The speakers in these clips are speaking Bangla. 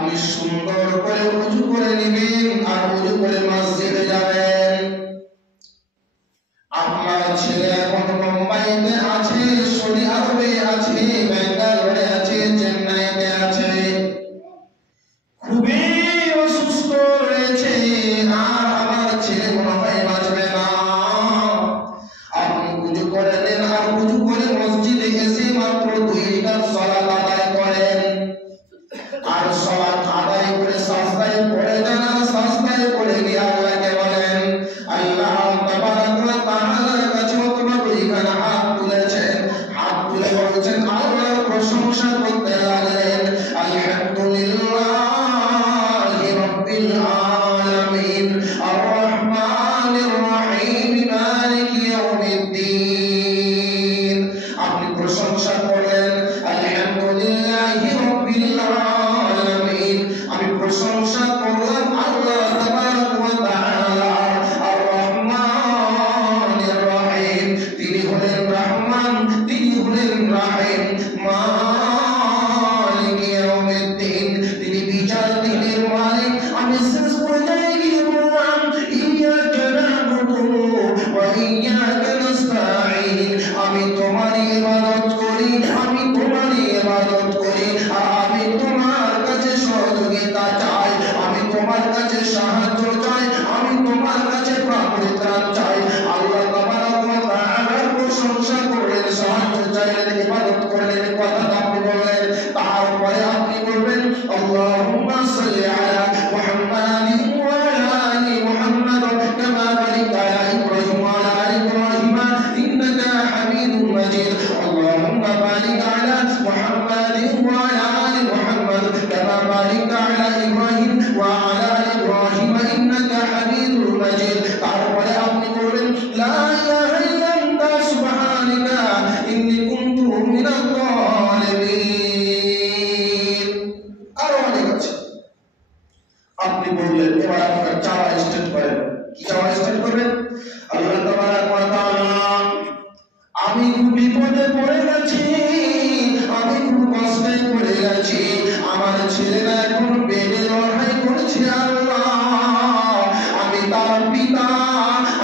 আপনি সুন্দর করে ওযু করে নেবেন আর ওযু করে মসজিদে যাবেন। আপনার ছেলে এখন মুম্বাইতে আছে, সৌদি আরবে আছে, ব্যাঙ্গালোরে আছে, চেন্নাইতে আছে, খুবই অসুস্থ রয়েছে, আর আমার ছেলে মনে হয় বাঁচবে না। আপনি ওযু করে নেন আর ওযু করে মসজিদে এসে মাত্র 2 রাকাত সালাত আদায় করেন। আর সালাত আদায় করে সাজদায় পড়ে যান, আর সাজদায় পড়ে গিয়ে আল্লাহকে বলেন, আল্লাহ তাবারাক ওয়া তাআলার কাছে তোমার এখানে হাত তুলেছেন, হাত তুলে বলছেন আল্লাহর প্রশংসা করতে লাগলেন, আলহামদুলিল্লাহি রাব্বিল আলামিন আর রহমানির রহিম মালিকি ইয়াউমিদ্দিন। আপনি প্রশংসা করলেন, আলহামদুলিল্লাহি রাব্বিল আলামিন, আমি প্রশংসা করলাম আল্লাহ তাবারাক ওয়া তাআলা আর রহমানির রহিম, তিনি হলেন রহমান, তিনি হলেন রহিম, মালিক ইয়াউমিদ্দিন, তিনি বিচার দিনের মালিক। আমি শেষ পর্যায়ে গিয়ে বললাম, ইয়াকা না'বুদু ওয়া ইয়াকা নাস্তাঈন, আমি তোমারই ইবাদত করি, আমি তোমারই ইবাদত করি, আর আমি তোমার কাছে সহযোগিতা চাই, আমি তোমার কাছে সাহায্য চাই, আমি তোমার কাছে পরিত্রাণ চাই। আল্লাহ তাবারাক ওয়া তাআলার প্রশংসা করলেন, সাহায্য চাইলেন, ইবাদত করলেন, কথাটা আপনি বললেন। তারপরে আপনি বলবেন, আল্লাহুম্মা সাল্লি আলা মুহাম্মাদিন ওয়া আলা আলি মুহাম্মাদ কামা বারাকতা আলা ইব্রাহিম ওয়া আলা আলি ইব্রাহিম ইন্নাকা হামিদুম মাজিদ। আল্লাহুম্মা বারিক আলা মুহাম্মাদিন ওয়া আলা আলি মুহাম্মাদ কামা বারাকতা আলা ইব্রাহিম ওয়া আলা আলি ইব্রাহিম ইন্নাকা হামিদুম মাজিদ। তারপরে আপনি বলবেন, লা ইলাহা ইল্লা আনতা সুবহানাকা ইন্নী কুনতু মিনাজ জালিমিন। আরো অনেক আছে। আপনি বললেন, এবার আপনার চাওয়া স্টার্ট করেন। কি চাওয়া স্টার্ট করবেন? আল্লাহ তাবারাক ওয়া তাআলা, আমি খুব বিপদে পড়ে গেছি, আমি খুব কষ্টে পড়ে গেছি, আমার ছেলেরা এখন বেডে লড়াই করছে, আল্লাহ আমি তার পিতা,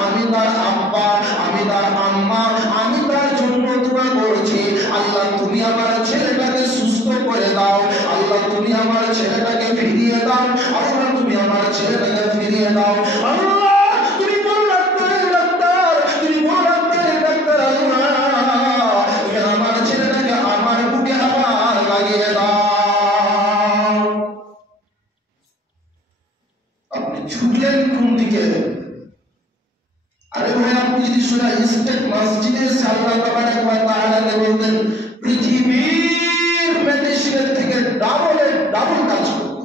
আমি তার আব্বা, আমি তার আম্মা, আমি তার জন্য দোয়া করছি। আল্লাহ তুমি আমার ছেলেটাকে সুস্থ করে দাও, আল্লাহ তুমি আমার ছেলেটাকে ফিরিয়ে দাও, আল্লাহ তুমি আমার ছেলেটাকে ফিরিয়ে দাও, আল্লাহ তুমি বল ডাক্তার, ডাক্তার তুমি বল ডাক্তার, ডাক্তার আল্লাহ তুমি আমার ছেলেটাকে আমার বুকে আবার লাগিয়ে দাও। আপনি ছুটলেন কোন দিকে? আরে ভাই, আপনি যদি শুনে ইস্তেক মসজিদে আল্লাহ তাবারাক ওয়া তাআলাকে বলতেন, পৃথিবীর মেডিসিনের থেকে ডাবল কাজ করত।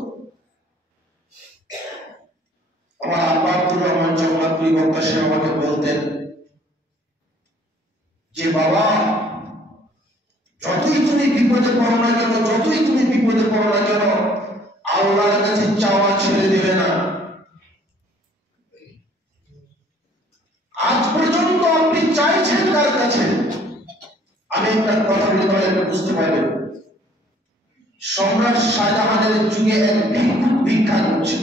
আমার আব্বা আব্দুর রহমান জামাতুল বক্তা সাহেব আমাকে বলতেন যে, বাবা যতই তুমি বিপদে পড়ো না কেন, যতই তুমি বিপদে পড়ো না কেন, আল্লাহর কাছে চাওয়া ছেড়ে দেবে না। আজ পর্যন্ত আপনি চাইছেন কার কাছে? আমি একটা কথা বলে তাহলে বুঝতে পারবেন। সম্রাট শাহজাহানের যুগে এক ভিক্ষুক ভিক্ষা করছে,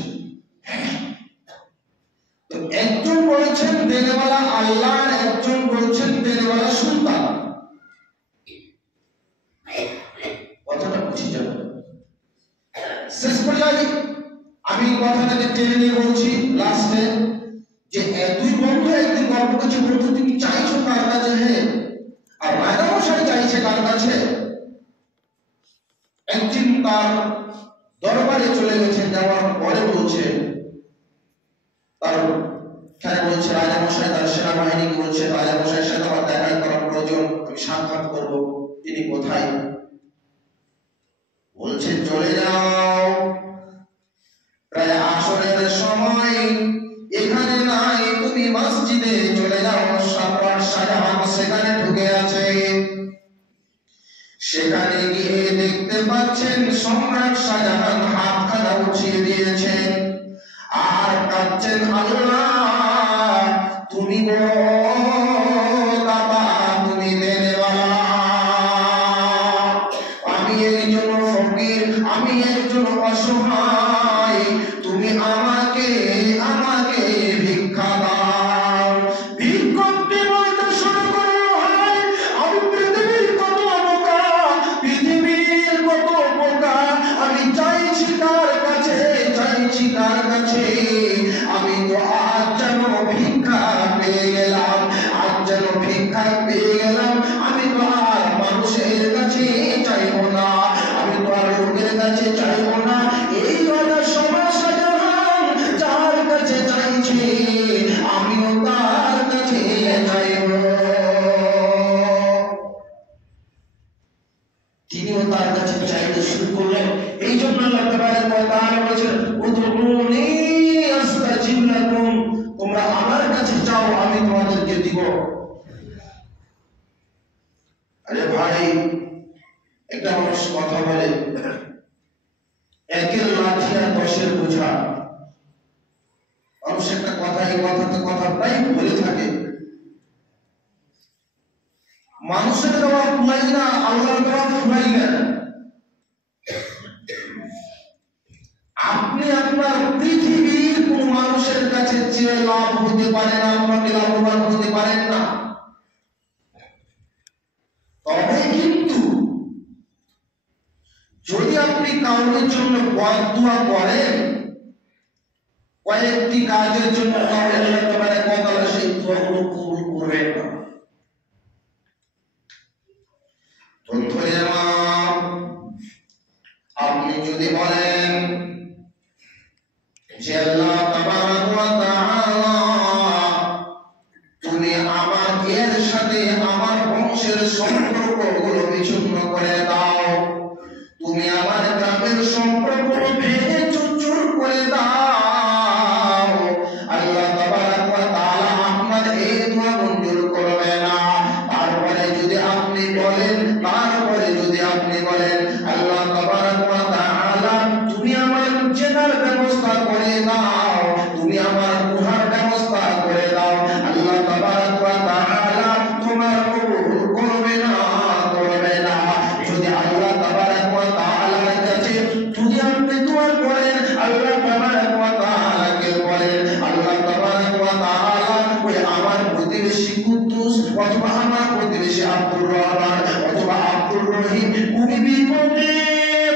তো একজন বলছেন দেনেওয়ালা আল্লাহ, একজন বলছেন দেনেওয়ালা সুলতান। কথাটা বুঝে যাবে। শেষ পর্যায়ে আমি কথাটাকে টেনে নিয়ে বলছি লাস্টে, যে দুই বন্ধু একদিন গল্প করছে, বন্ধু তুমি চাইছো কার কাছে? হ্যাঁ, আর রাজামশাই চাইছে কার কাছে? একদিন তার দরবারে চলে গেছে, যাওয়ার পরে বলছে, তার এখানে বলছে রাজামশাই তার সেনাবাহিনীকে বলছে, রাজামশাইয়ের সাথে আমার দেখা করার প্রয়োজন, আমি সাক্ষাৎ করব। তিনি কোথায়? বলছে চলে যাও, প্রায় আসরের সময়, এখানে নাই, তুমি মসজিদে চলে যাও, সম্রাট শাহজাহান সেখানে ঢুকে আছে। সেখানে গিয়ে দেখতে পাচ্ছেন সম্রাট শাহজাহান হাতখানা উঠিয়ে দিয়েছেন আর কাঁদছেন, আল্লাহ তুমি বড় দাতা, তুমি দেনেওয়ালা, আমি একজন ফকির, আমি একজন অসহায়, তার কাছে, আমি তো আজ যেন ভিক্ষা পেয়ে গেলাম, আজ যেন ভিক্ষা পেয়ে গেলাম। আমি তো আর মানুষের কাছে চাইবো না, আমি তো আর লোকের কাছে চাইবো না। এই রাজা সমস্যা জাহান যার কাছে চাইছে, আমিও তার কাছে চাইব। তিনিও তার কাছে চাইতে শুরু করলেন। এই জন্য আল্লাহ তাবারক ওয়া তাআলা বলেছেন, উদউনি আস্তাজিব লাকুম, তোমরা আমার কাছে চাও আমি তোমাদেরকে দিব। আরে ভাই, একটা মানুষ কথা বলে, একের লাঠি আর 10-এর বোঝা। মানুষ একটা কথা, এই কথাতে কথা প্রায় বলে থাকে, মানুষের দেওয়া ফুলাই না, আল্লাহর দেওয়া ফুলাই না। আপনি আপনার পৃথিবীর কোন মানুষের কাছে চেয়ে লাভ হতে পারেন, আপনাকে লাভবান হতে পারেন না। তবে কিন্তু যদি আপনি কাউরের জন্য দোয়া করেন, কয়েকটি কাজের জন্য সেই দোয়াগুলো কবুল করবেন না। আপনি যদি বলেন যে আল্লাহ তাবারক ওয়া তাআলা, তুমি আমার এর সাথে আমার বংশের সম্পর্কগুলো বিচ্ছিন্ন করে দাও, তুমি আমার গ্রামের সম্পর্কগুলো ভেঙে চুরচুর করে দাও, আল্লাহ তাবারক ওয়া তাআলা আপনার এই দোয়া মঞ্জুর করবে না। তারপরে যদি আপনি বলেন আল্লাহ তাবারক ওয়া তাআলা, তুমি আমার জেনার ব্যবস্থা করে দাও, তুমি আমার গুহার ব্যবস্থা করে দাও, আল্লাহ তাবারক ওয়া তাআলা তোমার কবুল করবে না। যদি আল্লাহ তাবারক ওয়া তাআলার কাছে যদি আপনি দোয়া করেন, আল্লাহ তাবারক ওয়া তাআলাকে বলেন, আল্লাহ তাবারক ওয়া তাআলা ওই আমার প্রতিবেশী কুদ্দুস অথবা আমার প্রতিবেশী আব্দুর রহমান অথবা আব্দুর রহিম খুবই বিপদে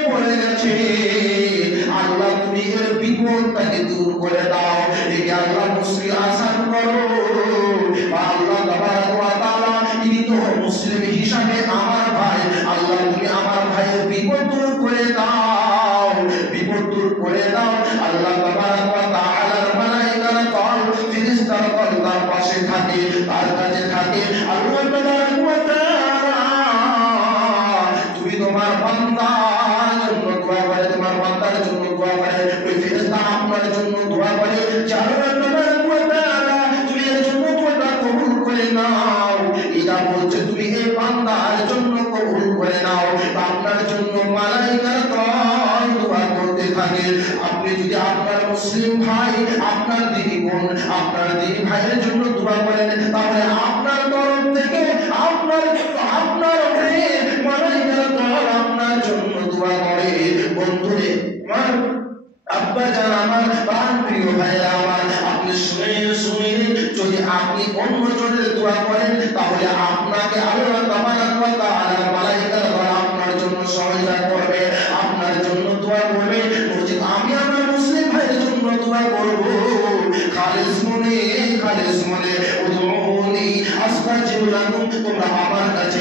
পড়ে গেছে, আল্লাহ তুমি এর বিপদটাকে দূর করে দাও, একে আল্লাহ মুশকিল আসান করো। আল্লাহ তাবারক ওয়া তাআলা, ইনি তো মুসলিম হিসাবে আমার ভাই, আল্লাহ তুমি আমার ভাইয়ের বিপদ দূর করে দাও, বিপদ দূর করে দাও। আল্লাহ তাবারক ওয়া তাআলার মালায়েকারা দল, ফেরেশতার দল তার পাশে থাকে, তার কাছে থাকে। আল্লাহ তাবারক ওয়া তাআলা, তুমি তোমার বান্দার জন্য দোয়া করে, তোমার বান্দার জন্য দোয়া করে, ওই ফেরেশতা আপনার জন্য দোয়া করে, আল্লাহ তাবারক ওয়া তাআলা তুমি এর জন্য দোয়াটা কবুল করে নাও। এটা বলছে তুমি এই বান্দার জন্য কবুল করে নাও, আপনার জন্য মালায়েকার দল দোয়া করতে থাকে। আপনি যদি আপনার মুসলিম ভাই, আপনার দিনী বোন, আপনার দিনী ভাইয়ের জন্য দোয়া করেন, তাহলে আপনার তরফ থেকে আপনার মালায়েকার দল আপনার জন্য দোয়া করে। বন্ধুরে আমার, আব্বা জান আমার, প্রাণ প্রিয় ভাইরা আমার, আপনি শুনে যদি আপনি অন্য জনের দোয়া করেন, তাহলে আপনাকে আল্লাহ তাবারক ওয়া তাআলা মালায়েকার দল আপনার জন্য সহায়তা করবে, আপনার জন্য দোয়া করবে। আমি আমার মুসলিম ভাইয়ের জন্য দোয়া করব, খালিস মনে উদউনি আস্তাজিব লাকুম, তোমরা আমার কাছে